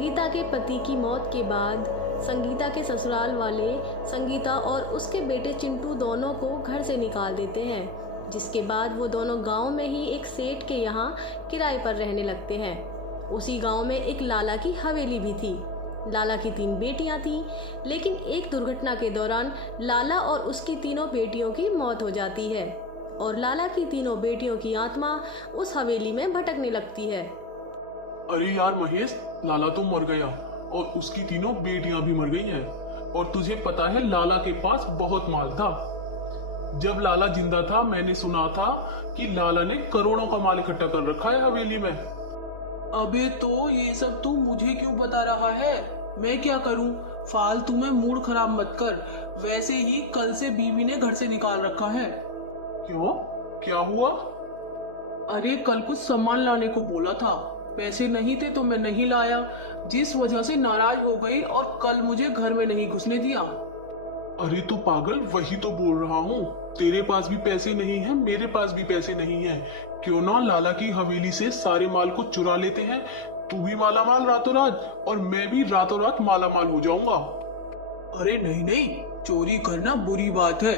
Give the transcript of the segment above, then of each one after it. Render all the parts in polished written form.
संगीता के पति की मौत के बाद संगीता के ससुराल वाले संगीता और उसके बेटे चिंटू दोनों को घर से निकाल देते हैं, जिसके बाद वो दोनों गांव में ही एक सेठ के यहाँ किराए पर रहने लगते हैं। उसी गांव में एक लाला की हवेली भी थी। लाला की 3 बेटियां थीं, लेकिन एक दुर्घटना के दौरान लाला और उसकी तीनों बेटियों की मौत हो जाती है और लाला की तीनों बेटियों की आत्मा उस हवेली में भटकने लगती है। अरे यार महेश, लाला तो मर गया और उसकी तीनों बेटियां भी मर गई हैं। और तुझे पता है लाला के पास बहुत माल था। जब लाला जिंदा था मैंने सुना था कि लाला ने करोड़ों का माल इकट्ठा कर रखा है हवेली में। अबे तो ये सब तू मुझे क्यों बता रहा है? मैं क्या करूं? फालतू में मूड खराब मत कर। वैसे ही कल से बीवी ने घर से निकाल रखा है। क्यों, क्या हुआ? अरे कल कुछ सामान लाने को बोला था, पैसे नहीं थे तो मैं नहीं लाया, जिस वजह से नाराज हो गई और कल मुझे घर में नहीं घुसने दिया। अरे तू पागल, वही तो बोल रहा हूँ। तेरे पास भी पैसे नहीं है, मेरे पास भी पैसे नहीं है। क्यों ना लाला की हवेली से सारे माल को चुरा लेते हैं। तू भी माला माल रातों रात और मैं भी रातों रात माला माल हो जाऊंगा। अरे नहीं नहीं, चोरी करना बुरी बात है।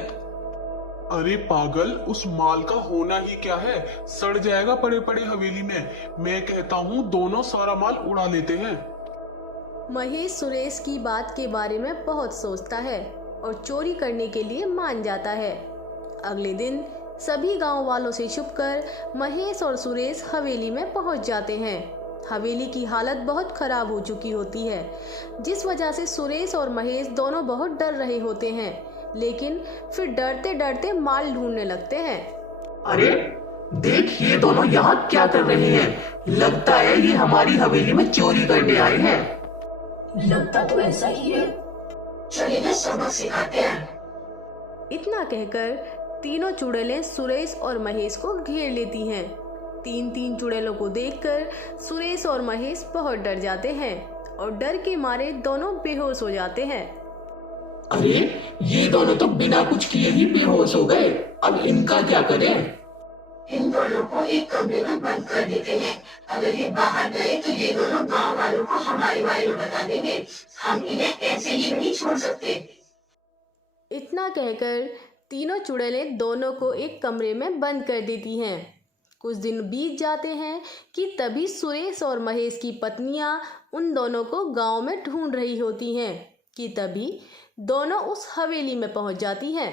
अरे पागल, उस माल का होना ही क्या है, सड़ जाएगा पड़े पड़े हवेली में। मैं कहता हूँ दोनों सारा माल उड़ा लेते हैं। महेश सुरेश की बात के बारे में बहुत सोचता है और चोरी करने के लिए मान जाता है। अगले दिन सभी गांव वालों से छुपकर महेश और सुरेश हवेली में पहुंच जाते हैं। हवेली की हालत बहुत खराब हो चुकी होती है, जिस वजह से सुरेश और महेश दोनों बहुत डर रहे होते हैं, लेकिन फिर डरते डरते माल ढूंढने लगते हैं। अरे देख, ये दोनों यहाँ क्या कर रहे हैं? लगता है ये हमारी हवेली में चोरी करने आए हैं। लगता तो ऐसा ही है। चलिए ना सबक सिखाते हैं। इतना कहकर तीनों चुड़ैलें सुरेश और महेश को घेर लेती हैं। 3 चुड़ैलों को देखकर सुरेश और महेश बहुत डर जाते हैं और डर के मारे दोनों बेहोश हो जाते हैं। अरे ये दोनों तो बिना कुछ किए ही बेहोश हो गए। अब इनका क्या करें? इन दोनों को एक कमरे में बंद कर देते हैं। अगर ये बाहर गए तो ये दोनों गांव वालों को हमारे बारे में बता देंगे। हम इन्हें ऐसे ही नहीं छोड़ सकते। इतना कहकर तीनों चुड़ैलें दोनों को एक कमरे में बंद कर देती हैं। कुछ दिन बीत जाते हैं कि तभी सुरेश और महेश की पत्नियां उन दोनों को गांव में ढूंढ रही होती हैं कि तभी दोनों उस हवेली में पहुंच जाती हैं।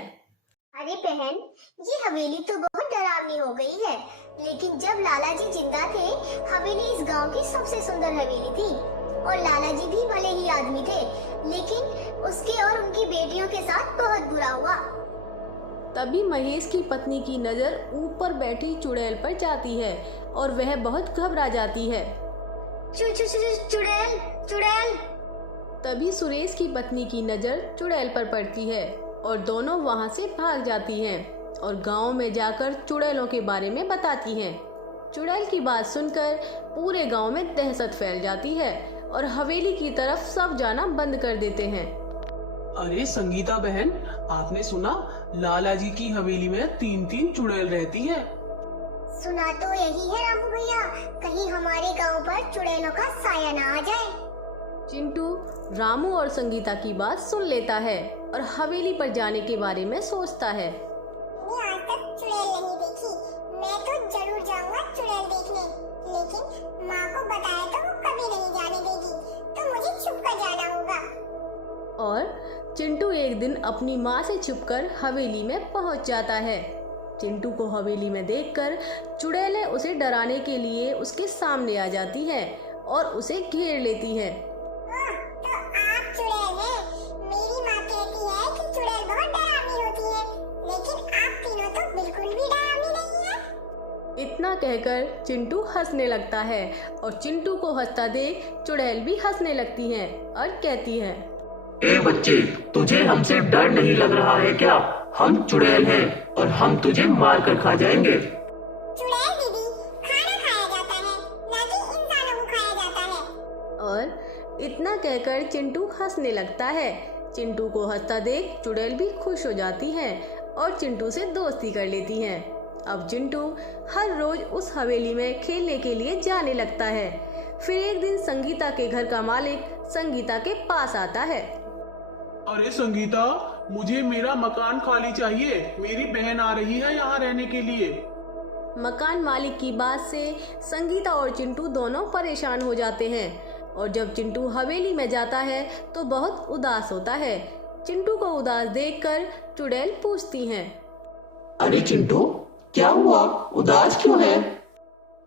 अरे बहन, ये हवेली तो बहुत डरावनी हो गई है, लेकिन जब लाला जी जिंदा थे हवेली इस गांव की सबसे सुंदर हवेली थी और लाला जी भी भले ही आदमी थे, लेकिन उसके और उनकी बेटियों के साथ बहुत बुरा हुआ। तभी महेश की पत्नी की नज़र ऊपर बैठी चुड़ैल पर जाती है और वह बहुत घबरा जाती है। चुड़ैल चुड़ैल। तभी सुरेश की पत्नी की नज़र चुड़ैल पर पड़ती है और दोनों वहां से भाग जाती हैं और गांव में जाकर चुड़ैलों के बारे में बताती हैं। चुड़ैल की बात सुनकर पूरे गांव में दहशत फैल जाती है और हवेली की तरफ सब जाना बंद कर देते हैं। अरे संगीता बहन, आपने सुना लाला जी की हवेली में 3 चुड़ैल रहती है? सुना तो यही है रामू भैया, कहीं हमारे गांव पर चुड़ैलों का साया ना आ जाए। चिंटू रामू और संगीता की बात सुन लेता है और हवेली पर जाने के बारे में सोचता है। मैं आज तक चुड़ैल नहीं देखी, मैं तो जरूर जाऊंगा चुड़ैल देखने, लेकिन माँ को बताया तो वो कभी नहीं जाने देगी, तो मुझे छुप कर जाना होगा। और चिंटू एक दिन अपनी माँ से छुपकर हवेली में पहुंच जाता है। चिंटू को हवेली में देखकर चुड़ैलें उसे डराने के लिए उसके सामने आ जाती हैं और उसे घेर लेती हैं। तो आप चुड़ैल हैं। मेरी माँ कहती है कि चुड़ैल बहुत डरावनी होती है, लेकिन आप तीनों तो बिल्कुल भी डरावनी नहीं है। इतना कहकर चिंटू हंसने लगता है और चिंटू को हंसता देख चुड़ैल भी हंसने लगती हैं और कहती हैं, ए बच्चे, तुझे हमसे डर नहीं लग रहा है क्या? हम चुड़ैल हैं और हम तुझे मार कर खा जाएंगे। चुड़ैल दीदी, खाना खाया जाता है, ना कि इंसानों को खाया जाता है। और इतना कहकर चिंटू हंसने लगता है। चिंटू को हंसता देख चुड़ैल भी खुश हो जाती हैं और चिंटू से दोस्ती कर लेती हैं। अब चिंटू हर रोज उस हवेली में खेलने के लिए जाने लगता है। फिर एक दिन संगीता के घर का मालिक संगीता के पास आता है। अरे संगीता, मुझे मेरा मकान खाली चाहिए, मेरी बहन आ रही है यहाँ रहने के लिए। मकान मालिक की बात से संगीता और चिंटू दोनों परेशान हो जाते हैं और जब चिंटू हवेली में जाता है तो बहुत उदास होता है। चिंटू को उदास देखकर चुड़ैल पूछती हैं, अरे चिंटू, क्या हुआ, उदास क्यों है?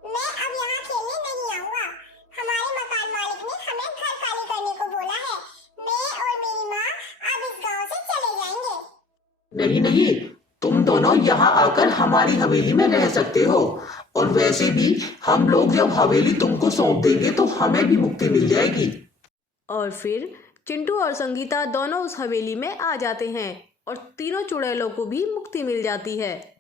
मैं अब यहाँ खेलने नहीं आऊंगा। हमारे मकान मालिक ने हमें घर खाली करने को बोला है। मैं और मेरी माँ अब इस गांव से चले जाएंगे। नहीं नहीं, तुम दोनों यहाँ आकर हमारी हवेली में रह सकते हो, और वैसे भी हम लोग जब हवेली तुमको सौंप देंगे तो हमें भी मुक्ति मिल जाएगी। और फिर चिंटू और संगीता दोनों उस हवेली में आ जाते हैं और तीनों चुड़ैलों को भी मुक्ति मिल जाती है।